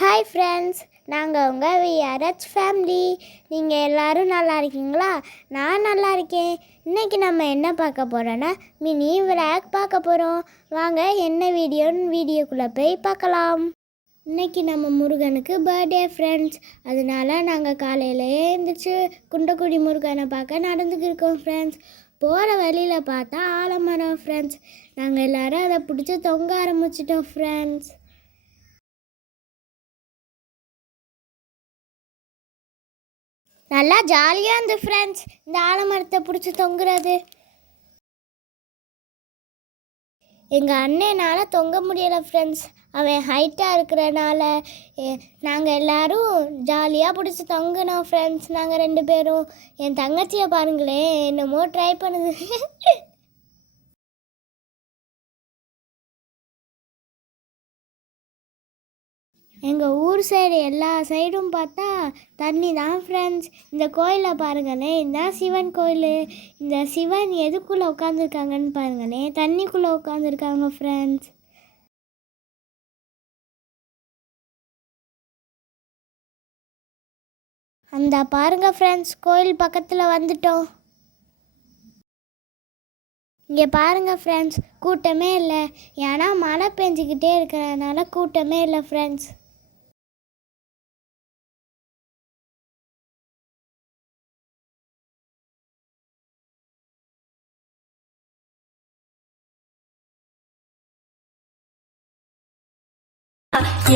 Hi friends, நாங்கள் உங்கள் விஆர்ஹெச் family. நீங்கள் எல்லோரும் நல்லா இருக்கீங்களா? நான் நல்லா இருக்கேன். இன்றைக்கி நம்ம என்ன பார்க்க போகிறோன்னா மினி விளாக் பார்க்க போகிறோம். வாங்க என்ன வீடியோக்குள்ளே போய் பார்க்கலாம். இன்றைக்கி நம்ம முருகனுக்கு பர்த்டே ஃப்ரெண்ட்ஸ். அதனால நாங்கள் காலையிலேயே எழுந்திரிச்சு குண்டக்குடி முருகனை பார்க்க நடந்துக்கிருக்கோம் ஃப்ரெண்ட்ஸ். போகிற வழியில் பார்த்தா ஆலமரம் ஃப்ரெண்ட்ஸ். நாங்கள் எல்லோரும் அதை பிடிச்சி தொங்க ஆரம்பிச்சிட்டோம் ஃப்ரெண்ட்ஸ். நல்லா ஜாலியாக இருந்து ஃப்ரெண்ட்ஸ் இந்த ஆலமரத்தை பிடிச்சி தொங்குறது. எங்கள் அண்ணனால் தொங்க முடியலை ஃப்ரெண்ட்ஸ். அவன் ஹைட்டாக இருக்கிறனால நாங்கள் எல்லோரும் ஜாலியாக பிடிச்சி தொங்கினோம் ஃப்ரெண்ட்ஸ். நாங்கள் 2 பேரும். என் தங்கச்சியை பாருங்களேன், என்னமோ ட்ரை பண்ணுது. எங்கள் ஊர் சைடு எல்லா சைடும் பார்த்தா தண்ணி தான் ஃப்ரெண்ட்ஸ். இந்த கோயிலை பாருங்களேன், இதுதான் சிவன் கோயில். இந்த சிவன் எதுக்குள்ளே உட்காந்துருக்காங்கன்னு பாருங்களேன், தண்ணிக்குள்ளே உட்காந்துருக்காங்க ஃப்ரெண்ட்ஸ். அந்த பாருங்கள் ஃப்ரெண்ட்ஸ், கோயில் பக்கத்தில் வந்துட்டோம். இங்கே பாருங்கள் ஃப்ரெண்ட்ஸ், கூட்டமே இல்லை. ஏன்னா மழை பெஞ்சிக்கிட்டே இருக்கிறதுனால கூட்டமே இல்லை ஃப்ரெண்ட்ஸ்.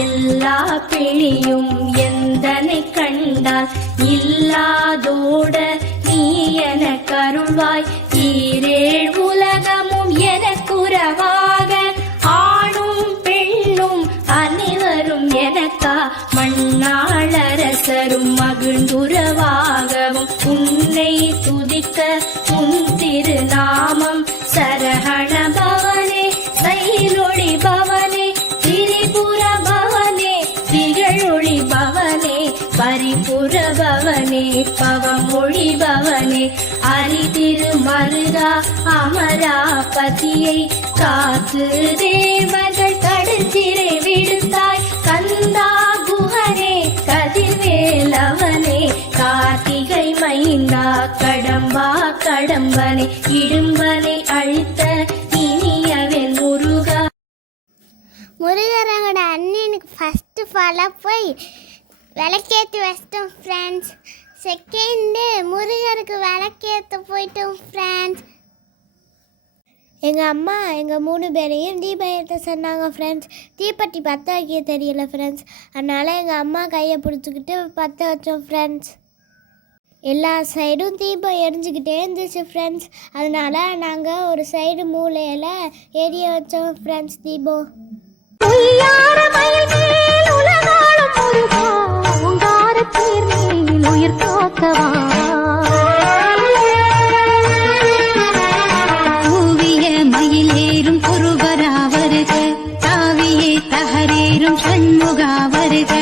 எல்லா பிணியும் எந்தனை கண்டால் இல்லாதோட நீ என கருள்வாய். ஈரேழ் உலகமும் எனக்குறவாக ஆணும் பெண்ணும் அனைவரும் எனக்கா மண்ணாளரசரும் மகிழ்ந்துறவாகவும் உன்னை துதிக்க உன் திருநாமம் சரஹண பவனே சைலொளி பவனே திரிபுர பவனே திகழொளி பவனே பரிபுர பவனே பவமொழி பவனே அரி திருமருகா அமராபதியை காத்து தேவர்கள் கடற்சிறை விடுத்தாய். கந்தா குஹனே கதிர்வேலவனே கார்த்திகை மைந்தா கடம்பா கடம்பனே இடும்பனை அழித்த இனியவன் முருகா. முருகரோட அண்ணனுக்கு ஃபஸ்ட்டு ஃபாலாக போய் விளக்கேற்றி வச்சிட்டோம் ஃப்ரெண்ட்ஸ். செகண்டு முருகருக்கு விளக்கேற்ற போயிட்டோம் ஃப்ரெண்ட்ஸ். எங்கள் அம்மா எங்கள் 3 பேரையும் தீபம் ஏற்ற சொன்னாங்க ஃப்ரெண்ட்ஸ். தீப்பெட்டி பற்ற வைக்க தெரியல ஃப்ரெண்ட்ஸ். அதனால் எங்கள் அம்மா கையை பிடிச்சிக்கிட்டு பற்ற வச்சோம் ஃப்ரெண்ட்ஸ். எல்லா சைடும் தீபம் எரிஞ்சிக்கிட்டே இருந்துச்சு ஃப்ரெண்ட்ஸ். அதனால் நாங்கள் ஒரு சைடு மூலையில் எரிய வச்சோம் ஃப்ரெண்ட்ஸ் தீபம். உயிர் காக்கவா ஊவிய மயிலேறும் குருபரா வருக, தாவியே தகரேறும் சண்முகா வருக,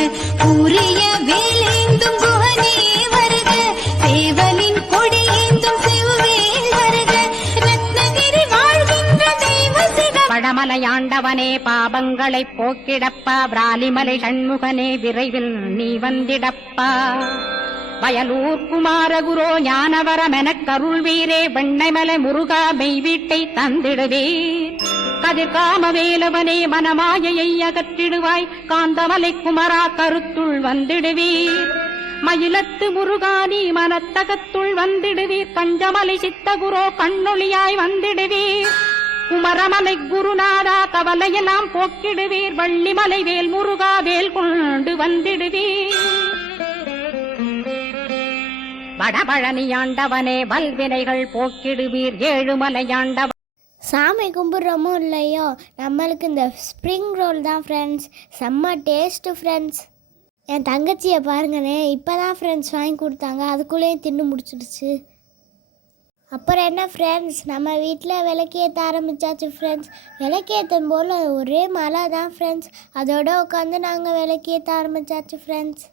உரிய வேலேந்தும் குஹனே வருக, சேவலின் கொடியேந்தும் சிவவேல் வருக, ரத்னகிரி வாழ்கின்ற தெய்வ சிவ பழமலையாண்டவனே பாபங்களை போக்கிடப்பா, விராலிமலை சண்முகனே விரைவில் நீ வந்திடப்பா. வயலூர் குமாரகுரோ ஞானவரமெனக் கருள்வீரே, வெண்ணைமலை முருகா மெய் வீட்டை தந்திடுவீர். கதிர்காம வேலவனே மனமாயையை அகற்றிடுவாய், காந்தமலை குமரா கருத்துள் வந்திடுவீர். மயிலத்து முருகானி மனத்தகத்துள் வந்திடுவீர், கஞ்சமலை சித்தகுரோ கண்ணொளியாய் வந்திடுவீர். குமரமலை குருநாதா கவலையெல்லாம் போக்கிடுவீர், வள்ளிமலை வேல் முருகா வேல் கொண்டு வந்திடுவீர். வடபழனியாண்டவனே வல்வினைகள் போக்கிடுவீர், ஏழுமலையாண்டவன். சாமி கும்பிட்றோமோ இல்லையோ, நம்மளுக்கு இந்த ஸ்ப்ரிங் ரோல் தான் ஃப்ரெண்ட்ஸ் செம்ம டேஸ்ட்டு ஃப்ரெண்ட்ஸ். என் தங்கச்சியை பாருங்களேன், இப்போ தான் ஃப்ரெண்ட்ஸ் வாங்கி கொடுத்தாங்க, அதுக்குள்ளேயும் தின்னு முடிச்சிடுச்சு. அப்புறம் என்ன ஃப்ரெண்ட்ஸ், நம்ம வீட்டில் விளக்கேற்ற ஆரம்பித்தாச்சு ஃப்ரெண்ட்ஸ். விளக்கேற்றும் போல் ஒரே மழை தான் ஃப்ரெண்ட்ஸ். அதோடு உட்காந்து நாங்கள் விளக்கேற்ற ஆரம்பித்தாச்சு ஃப்ரெண்ட்ஸ்.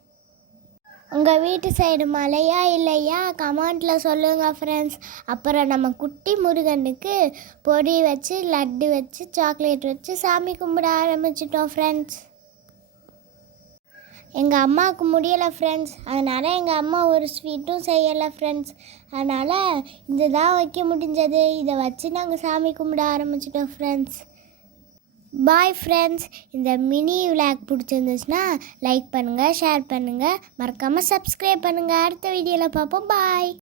உங்கள் வீட்டு சைடு மழையா இல்லையா கமெண்ட்டில் சொல்லுங்கள் ஃப்ரெண்ட்ஸ். அப்புறம் நம்ம குட்டி முருகனுக்கு பொடி வச்சு லட்டு வச்சு சாக்லேட் வச்சு சாமி கும்பிட ஆரம்பிச்சிட்டோம் ஃப்ரெண்ட்ஸ். எங்கள் அம்மாவுக்கு முடியலை ஃப்ரெண்ட்ஸ், அதனால் எங்கள் அம்மா ஒரு ஸ்வீட்டும் செய்யலை ஃப்ரெண்ட்ஸ். அதனால் இதுதான் வைக்க முடிஞ்சது. இதை வச்சு நாங்கள் சாமி கும்பிட ஆரம்பிச்சிட்டோம் ஃப்ரெண்ட்ஸ். Bye friends. இந்த மினி விளாக் பிடிச்சிருந்துச்சுன்னா லைக் பண்ணுங்கள், ஷேர் பண்ணுங்கள், மறக்காமல் சப்ஸ்கிரைப் பண்ணுங்கள். அடுத்த வீடியோவில் பார்ப்போம். பாய்.